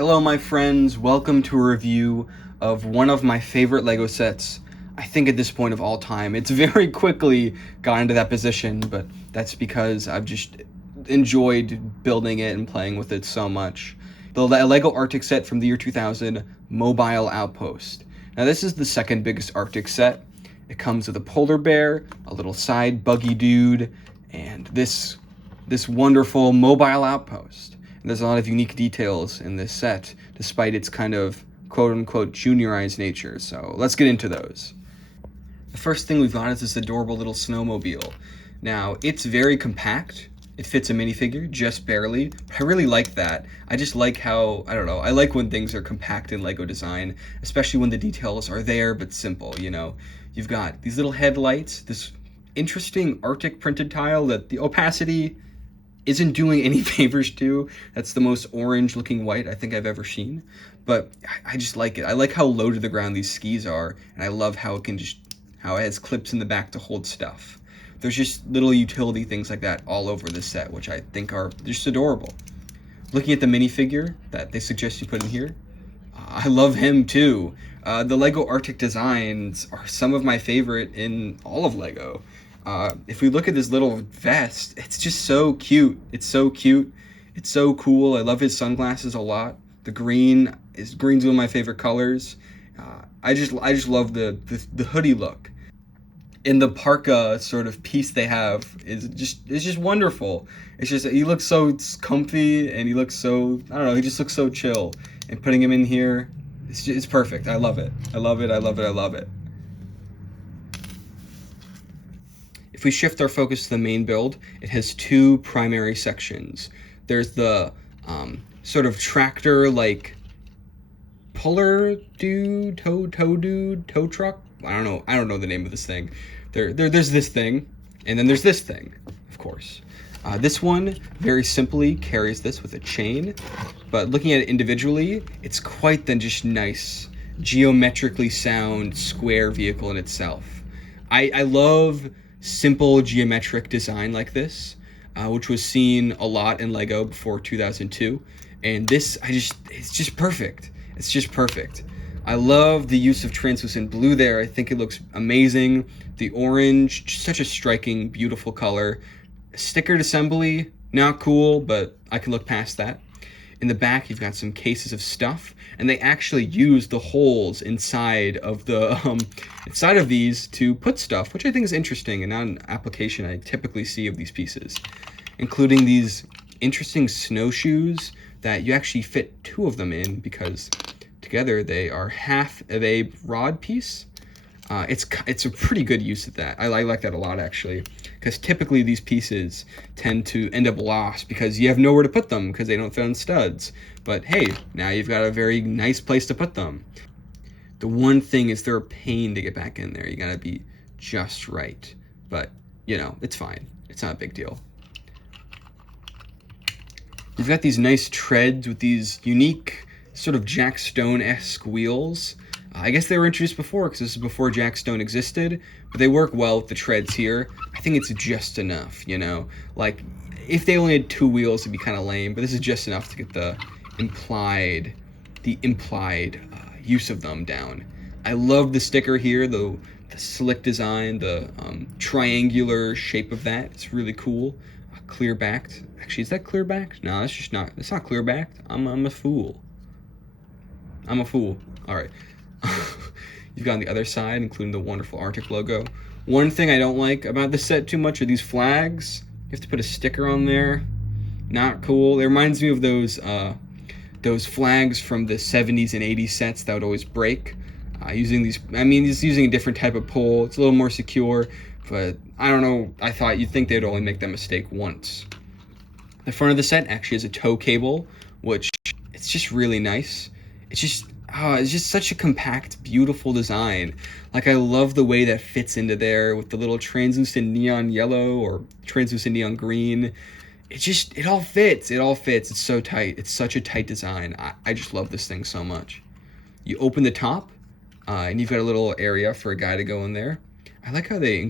Hello my friends, welcome to a review of one of my favorite LEGO sets, I think at this point of all time. It's very quickly got into that position, but that's because I've just enjoyed building it and playing with it so much. The LEGO Arctic set from the year 2000, Mobile Outpost. Now this is the second biggest Arctic set. It comes with a polar bear, a little side buggy dude, and this wonderful mobile outpost. And there's a lot of unique details in this set, despite its kind of quote-unquote juniorized nature, so let's get into those. The first thing we've got is this adorable little snowmobile. Now, it's very compact. It fits a minifigure, just barely. I really like that. I just like how, I don't know, I like when things are compact in LEGO design, especially when the details are there but simple, you know? You've got these little headlights, this interesting Arctic printed tile that the opacity isn't doing any favors to. That's the most orange looking white I think I've ever seen, but I just like it. I like how low to the ground these skis are, and I love how it has clips in the back to hold stuff. There's just little utility things like that all over the set, which I think are just adorable. Looking at the minifigure that they suggest you put in here, I love him too. The LEGO Arctic designs are some of my favorite in all of LEGO. If we look at this little vest, it's just so cute. It's so cute. It's so cool. I love his sunglasses a lot. The green's one of my favorite colors. I just love the hoodie look. And the parka sort of piece they have is just wonderful. It's just, he looks so comfy and he looks so, I don't know, he just looks so chill. And putting him in here, it's perfect. I love it. I love it. I love it. I love it. If we shift our focus to the main build, it has two primary sections. There's the sort of tractor-like puller dude, tow truck. I don't know the name of this thing. There's this thing, and then there's this thing, of course. This one very simply carries this with a chain, but looking at it individually, it's quite the just nice, geometrically sound square vehicle in itself. I love simple geometric design like this, which was seen a lot in LEGO before 2002, and this, it's just perfect. It's just perfect. I love the use of translucent blue there. I think it looks amazing. The orange, just such a striking, beautiful color. Stickered assembly, not cool, but I can look past that. In the back, you've got some cases of stuff, and they actually use the holes inside of these to put stuff, which I think is interesting and not an application I typically see of these pieces, including these interesting snowshoes that you actually fit two of them in because together they are half of a rod piece. It's a pretty good use of that. I like that a lot, actually, because typically these pieces tend to end up lost because you have nowhere to put them because they don't fit on studs. But hey, now you've got a very nice place to put them. The one thing is they're a pain to get back in there. You gotta be just right. But, you know, it's fine. It's not a big deal. You've got these nice treads with these unique sort of Jack Stone-esque wheels. I guess they were introduced before because this is before Jack Stone existed, but they work well with the treads here. I think it's just enough, you know? Like, if they only had two wheels, it'd be kind of lame, but this is just enough to get the implied use of them down. I love the sticker here, the slick design, the triangular shape of that. It's really cool. Clear backed. Actually, is that clear backed? No, it's not clear backed. I'm a fool. I'm a fool. All right. You've got on the other side, including the wonderful Arctic logo. One thing I don't like about this set too much are these flags. You have to put a sticker on there. Not cool. It reminds me of those flags from the 70s and 80s sets that would always break. Using a different type of pole. It's a little more secure, but I don't know. I thought you'd think they'd only make that mistake once. The front of the set actually has a tow cable, which it's just really nice. It's just such a compact, beautiful design. Like, I love the way that fits into there with the little translucent neon yellow or translucent neon green. It all fits. It all fits. It's so tight. It's such a tight design. I just love this thing so much. You open the top, and you've got a little area for a guy to go in there. I like how they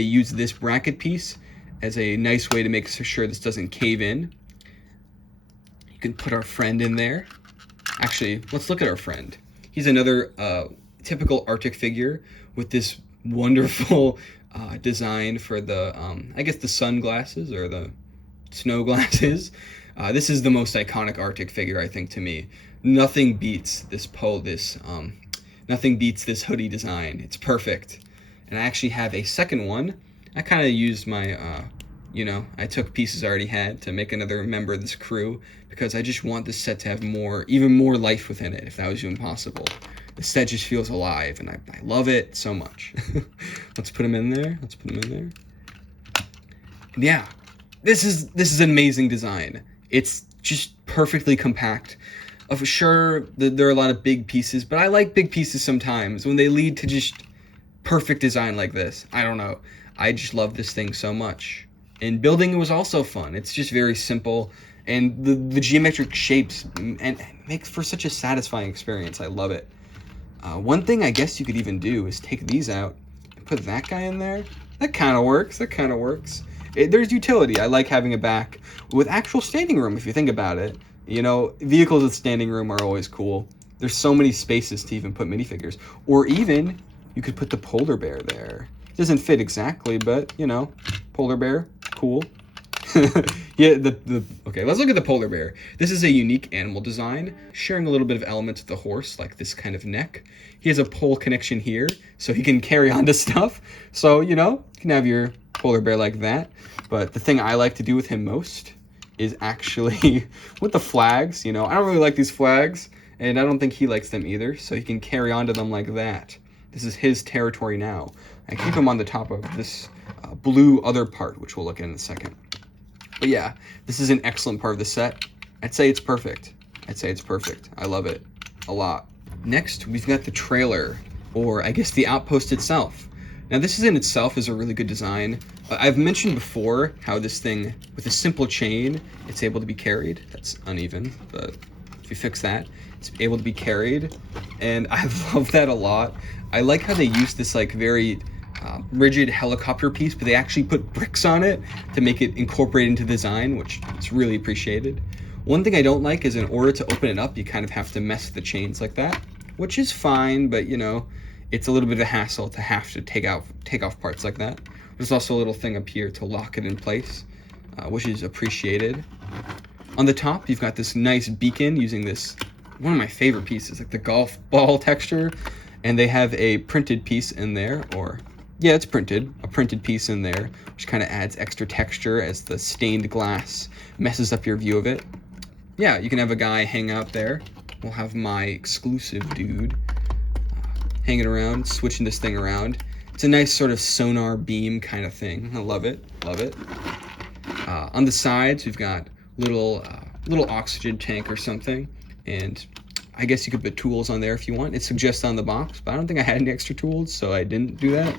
use this bracket piece as a nice way to make sure this doesn't cave in. You can put our friend in there. Actually, let's look at our friend. He's another typical Arctic figure with this wonderful design for the, I guess the sunglasses or the snow glasses. This is the most iconic Arctic figure, I think, to me. Nothing beats nothing beats this hoodie design. It's perfect. And I actually have a second one. I kind of used my, I took pieces I already had to make another member of this crew because I just want this set to have even more life within it, if that was even possible. The set just feels alive, and I love it so much. Let's put him in there. And yeah, this is an amazing design. It's just perfectly compact. Sure, there are a lot of big pieces, but I like big pieces sometimes when they lead to just perfect design like this. I don't know. I just love this thing so much. And building it was also fun. It's just very simple, and the geometric shapes and makes for such a satisfying experience. I love it. One thing I guess you could even do is take these out and put that guy in there. That kind of works. There's utility. I like having a back with actual standing room, if you think about it. Vehicles with standing room are always cool. There's so many spaces to even put minifigures. Or even, you could put the polar bear there. It doesn't fit exactly, but, polar bear, cool. Yeah, okay, let's look at the polar bear. This is a unique animal design, sharing a little bit of elements of the horse, like this kind of neck. He has a pole connection here, so he can carry on to stuff. So, you can have your polar bear like that. But the thing I like to do with him most is actually with the flags. I don't really like these flags, and I don't think he likes them either, so he can carry on to them like that. This is his territory now. I keep him on the top of this blue other part, which we'll look at in a second. But yeah, this is an excellent part of the set. I'd say it's perfect. I love it a lot. Next, we've got the trailer, or I guess the Outpost itself. Now, this in itself is a really good design. I've mentioned before how this thing, with a simple chain, it's able to be carried. That's uneven, but if you fix that, it's able to be carried. And I love that a lot. I like how they use this very rigid helicopter piece, but they actually put bricks on it to make it incorporate into design, which is really appreciated. One thing I don't like is in order to open it up, you kind of have to mess with the chains like that, which is fine, but it's a little bit of a hassle to have to take off parts like that. There's also a little thing up here to lock it in place, which is appreciated. On the top, you've got this nice beacon using this, one of my favorite pieces, like the golf ball texture, and they have a printed piece in there, it's printed, a printed piece in there, which kind of adds extra texture as the stained glass messes up your view of it. Yeah, you can have a guy hang out there. We'll have my exclusive dude hanging around, switching this thing around. It's a nice sort of sonar beam kind of thing. I love it. On the sides, we've got little oxygen tank or something, and I guess you could put tools on there if you want. It suggests on the box, but I don't think I had any extra tools, so I didn't do that.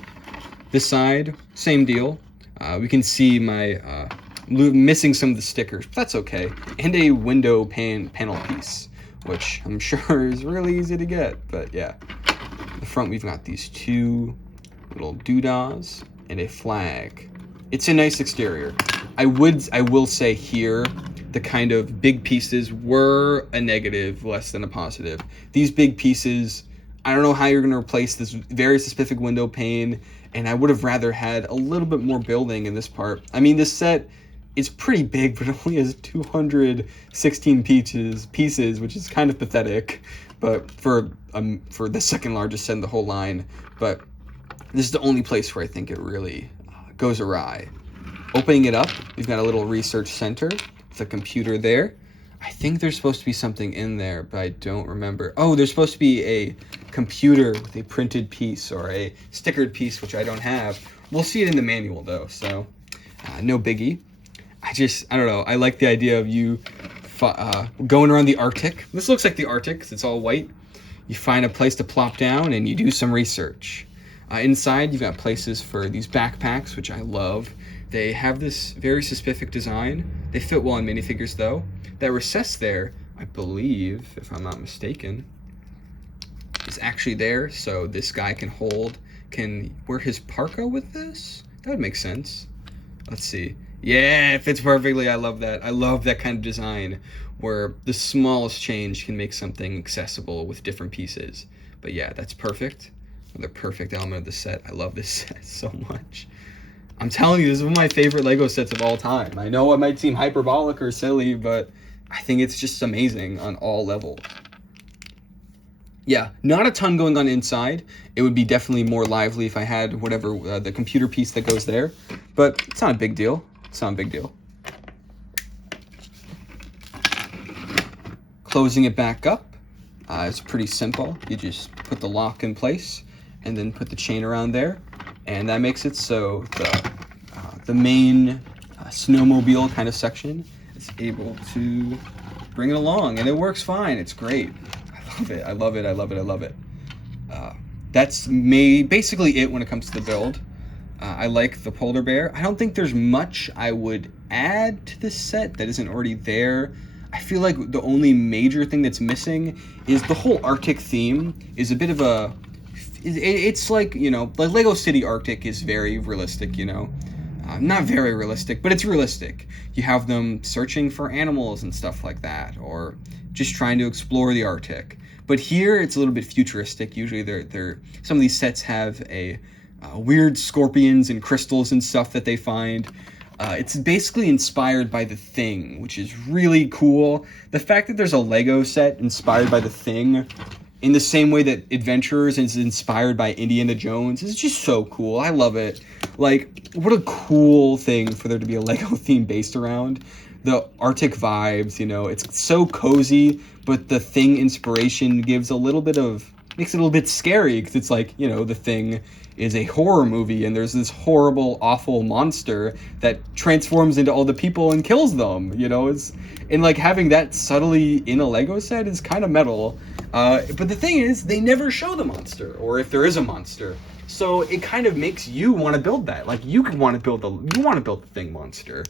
This side, same deal. We can see my missing some of the stickers, but that's okay. And a window panel piece, which I'm sure is really easy to get, but yeah. In the front, we've got these two little doodahs and a flag. It's a nice exterior. I will say here, the kind of big pieces were a negative less than a positive. These big pieces, I don't know how you're going to replace this very specific window pane, and I would have rather had a little bit more building in this part. I mean, this set is pretty big, but it only has 216 pieces, which is kind of pathetic, but for the second largest set in the whole line. But this is the only place where I think it really goes awry. Opening it up, we've got a little research center with a computer there. I think there's supposed to be something in there, but I don't remember. Oh, there's supposed to be a computer with a printed piece or a stickered piece, which I don't have. We'll see it in the manual, though, so no biggie. I don't know. I like the idea of you going around the Arctic. This looks like the Arctic because it's all white. You find a place to plop down and you do some research. Inside, you've got places for these backpacks, which I love. They have this very specific design. They fit well in minifigures, though. That recess there, I believe, if I'm not mistaken, is actually there, so this guy can wear his parka with this? That would make sense. Let's see. Yeah, it fits perfectly. I love that. I love that kind of design where the smallest change can make something accessible with different pieces. But yeah, that's perfect. Another perfect element of the set. I love this set so much. I'm telling you, this is one of my favorite Lego sets of all time. I know it might seem hyperbolic or silly, but I think it's just amazing on all levels. Yeah, not a ton going on inside. It would be definitely more lively if I had whatever the computer piece that goes there, but it's not a big deal. It's not a big deal. Closing it back up, it's pretty simple. You just put the lock in place and then put the chain around there, and that makes it so the main snowmobile kind of section is able to bring it along, and it works fine. It's great. I love it. I love it. I love it. I love it. That's basically it when it comes to the build. I like the polar bear. I don't think there's much I would add to this set that isn't already there. I feel like the only major thing that's missing is the whole Arctic theme is a bit of a... It's like, you know, like Lego City Arctic is very realistic, you know. Not very realistic, but it's realistic. You have them searching for animals and stuff like that, or just trying to explore the Arctic. But here it's a little bit futuristic. Usually some of these sets have weird scorpions and crystals and stuff that they find. It's basically inspired by The Thing, which is really cool. The fact that there's a Lego set inspired by The Thing, in the same way that Adventurers is inspired by Indiana Jones, is just so cool. I love it. Like, what a cool thing for there to be a Lego theme based around. The Arctic vibes, you know, it's so cozy, but The Thing inspiration makes it a little bit scary, because it's like, you know, The Thing is a horror movie, and there's this horrible, awful monster that transforms into all the people and kills them, you know, and like having that subtly in a Lego set is kind of metal. But the thing is, they never show the monster, or if there is a monster. So it kind of makes you want to build that. Like, you want to build the Thing monster.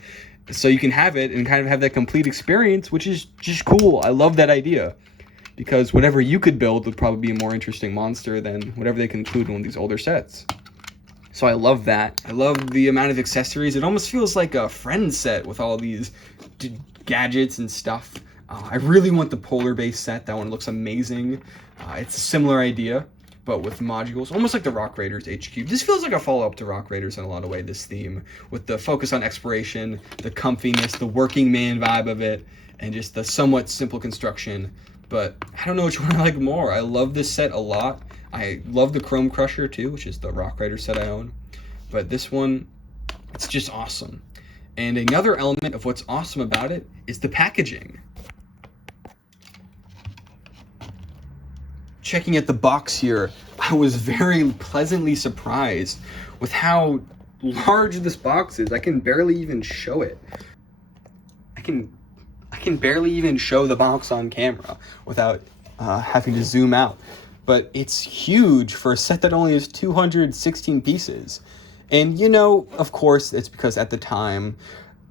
So you can have it and kind of have that complete experience, which is just cool. I love that idea. Because whatever you could build would probably be a more interesting monster than whatever they can include in one of these older sets. So I love that. I love the amount of accessories. It almost feels like a Friends set with all these gadgets and stuff. I really want the polar base set. That one looks amazing. It's a similar idea, but with modules, almost like the Rock Raiders HQ. This feels like a follow-up to Rock Raiders in a lot of ways, this theme, with the focus on exploration, the comfiness, the working man vibe of it, and just the somewhat simple construction. But I don't know which one I like more. I love this set a lot. I love the Chrome Crusher too, which is the Rock Rider set I own. But this one, it's just awesome. And another element of what's awesome about it is the packaging. Checking at the box here, I was very pleasantly surprised with how large this box is. I can barely even show it. I can barely even show the box on camera without having to zoom out. But it's huge for a set that only has 216 pieces. And, you know, of course, it's because at the time,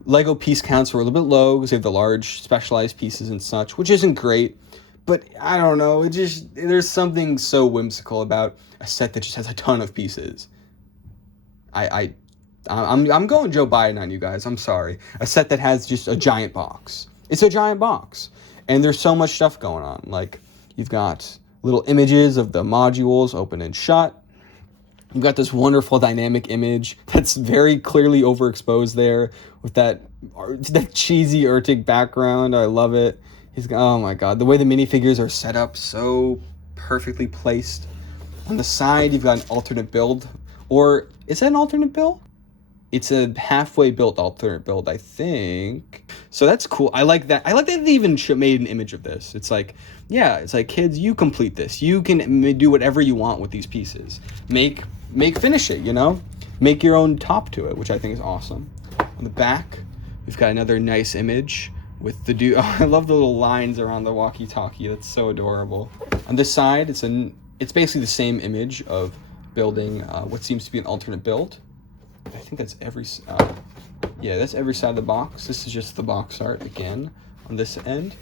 Lego piece counts were a little bit low because they have the large specialized pieces and such, which isn't great. But I don't know, there's something so whimsical about a set that just has a ton of pieces. I'm going Joe Biden on you guys, I'm sorry. A set that has just a giant box. It's a giant box. And there's so much stuff going on. Like, you've got little images of the modules open and shut. You've got this wonderful dynamic image that's very clearly overexposed there with that cheesy Arctic background. I love it. Oh my god, the way the minifigures are set up, so perfectly placed. On the side, you've got an alternate build. Or, is that an alternate build? It's a halfway built alternate build, I think. So that's cool. I like that. I like that they even made an image of this. It's like, yeah, it's like, kids, you complete this. You can do whatever you want with these pieces. Finish it, you know? Make your own top to it, which I think is awesome. On the back, we've got another nice image with the dude. Oh, I love the little lines around the walkie-talkie. That's so adorable. On this side, it's basically the same image of building what seems to be an alternate build. I think that's that's every side of the box. This is just the box art again on this end.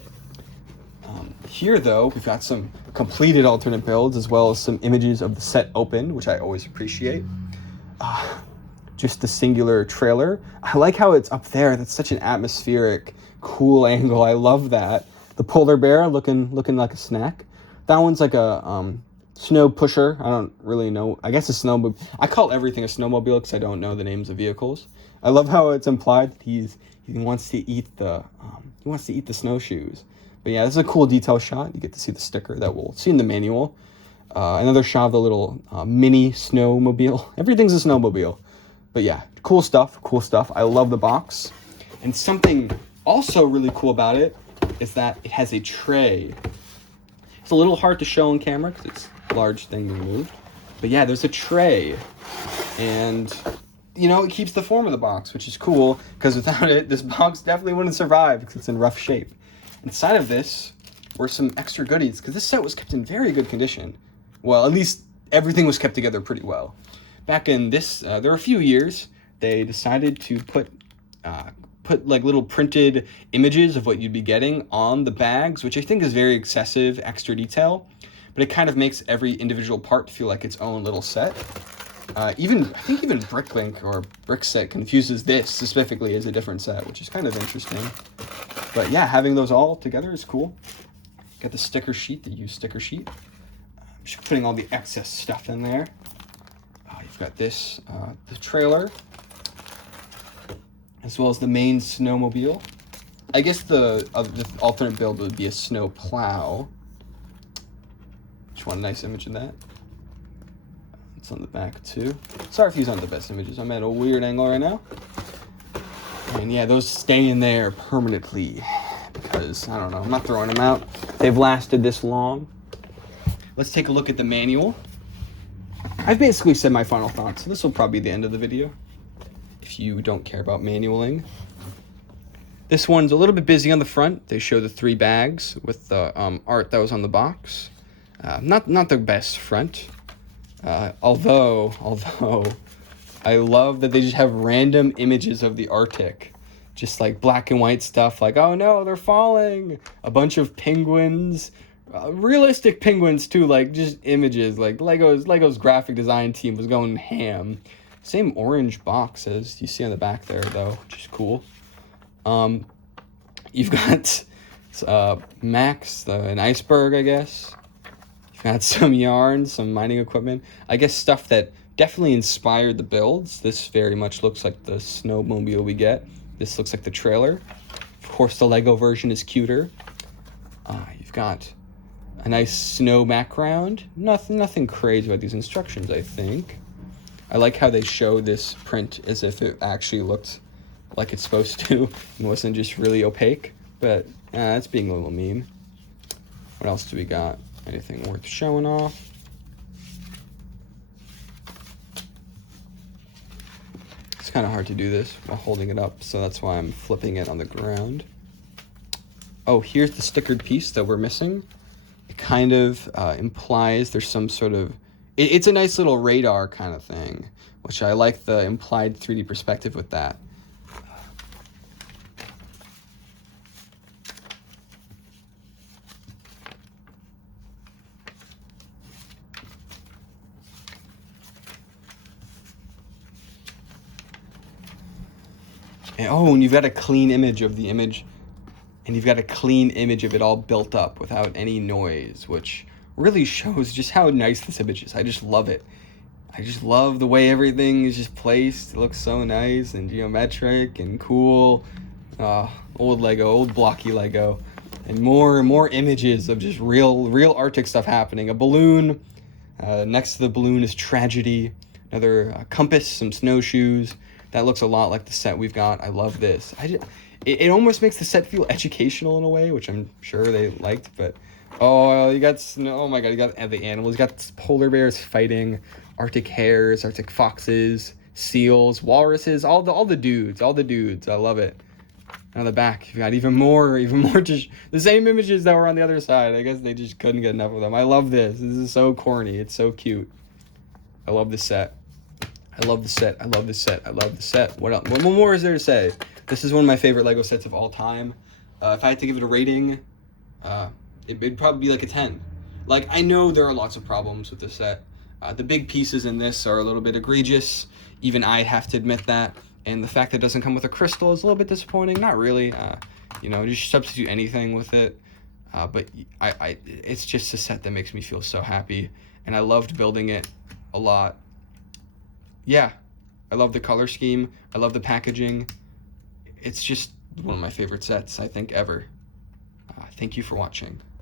Here, though, we've got some completed alternate builds as well as some images of the set open, which I always appreciate. just the singular trailer. I like how it's up there. That's such an atmospheric, cool angle. I love that. The polar bear looking like a snack. That one's like a snow pusher. I don't really know. I guess a snowmobile. I call everything a snowmobile because I don't know the names of vehicles. I love how it's implied that he wants to eat the snowshoes. But yeah, this is a cool detail shot. You get to see the sticker that we'll see in the manual. Another shot of the little mini snowmobile. Everything's a snowmobile. But yeah, cool stuff. I love the box. And something also really cool about it is that it has a tray. It's a little hard to show on camera because it's a large thing to move. But yeah, there's a tray. And, you know, it keeps the form of the box, which is cool because without it, this box definitely wouldn't survive because it's in rough shape. Inside of this were some extra goodies because this set was kept in very good condition. Well, at least everything was kept together pretty well. Back in this, there were a few years, they decided to put like little printed images of what you'd be getting on the bags, which I think is very excessive extra detail, but it kind of makes every individual part feel like its own little set. I think even Bricklink or Brickset confuses this specifically as a different set, which is kind of interesting. But yeah, having those all together is cool. Got the sticker sheet, the used sticker sheet. Just putting all the excess stuff in there. You've got this, the trailer, as well as the main snowmobile. I guess the alternate build would be a snow plow. Just want a nice image of that. It's on the back too. Sorry if these aren't the best images. I'm at a weird angle right now. And yeah, those stay in there permanently because, I don't know, I'm not throwing them out. They've lasted this long. Let's take a look at the manual. I've basically said my final thoughts, so this will probably be the end of the video if you don't care about manualing. This one's a little bit busy on the front. They show the 3 bags with the art that was on the box. Not the best front. Although I love that they just have random images of the Arctic. Just like black and white stuff like, oh no, they're falling. A bunch of penguins. Realistic penguins too, like just images. Like Lego's graphic design team was going ham. Same orange box as you see on the back there though, which is cool. You've got Max, an iceberg, I guess. You've got some yarn, some mining equipment. I guess stuff that definitely inspired the builds. This very much looks like the snowmobile we get. This looks like the trailer. Of course, the Lego version is cuter. You've got a nice snow background. Nothing crazy about these instructions, I think. I like how they show this print as if it actually looked like it's supposed to and wasn't just really opaque. But that's being a little mean. What else do we got? Anything worth showing off? It's kind of hard to do this while holding it up, so that's why I'm flipping it on the ground. Oh, here's the stickered piece that we're missing. It kind of implies there's some sort of... It's a nice little radar kind of thing, which I like the implied 3D perspective with that. And you've got a clean image of the image, and you've got a clean image of it all built up without any noise, which really shows just how nice this image is. I just love it. I just love the way everything is just placed. It looks so nice and geometric and cool. Old Lego, old blocky Lego. And more images of just real Arctic stuff happening. A balloon. Next to the balloon is tragedy. Another compass, some snowshoes. That looks a lot like the set we've got. I love this. It almost makes the set feel educational in a way, which I'm sure they liked. But you got snow. Oh my god, you got the animals. You got polar bears fighting, Arctic hares, Arctic foxes, seals, walruses, all the dudes. I love it. And on the back, you got even more just the same images that were on the other side. I guess they just couldn't get enough of them. I love this. This is so corny. It's so cute. I love this set. I love the set. What more is there to say? This is one of my favorite Lego sets of all time. If I had to give it a rating, it'd probably be like a 10. Like, I know there are lots of problems with this set. The big pieces in this are a little bit egregious. Even I have to admit that. And the fact that it doesn't come with a crystal is a little bit disappointing. Not really. You know, just substitute anything with it. But it's just a set that makes me feel so happy. And I loved building it a lot. Yeah, I love the color scheme. I love the packaging. It's just one of my favorite sets, I think, ever. Thank you for watching.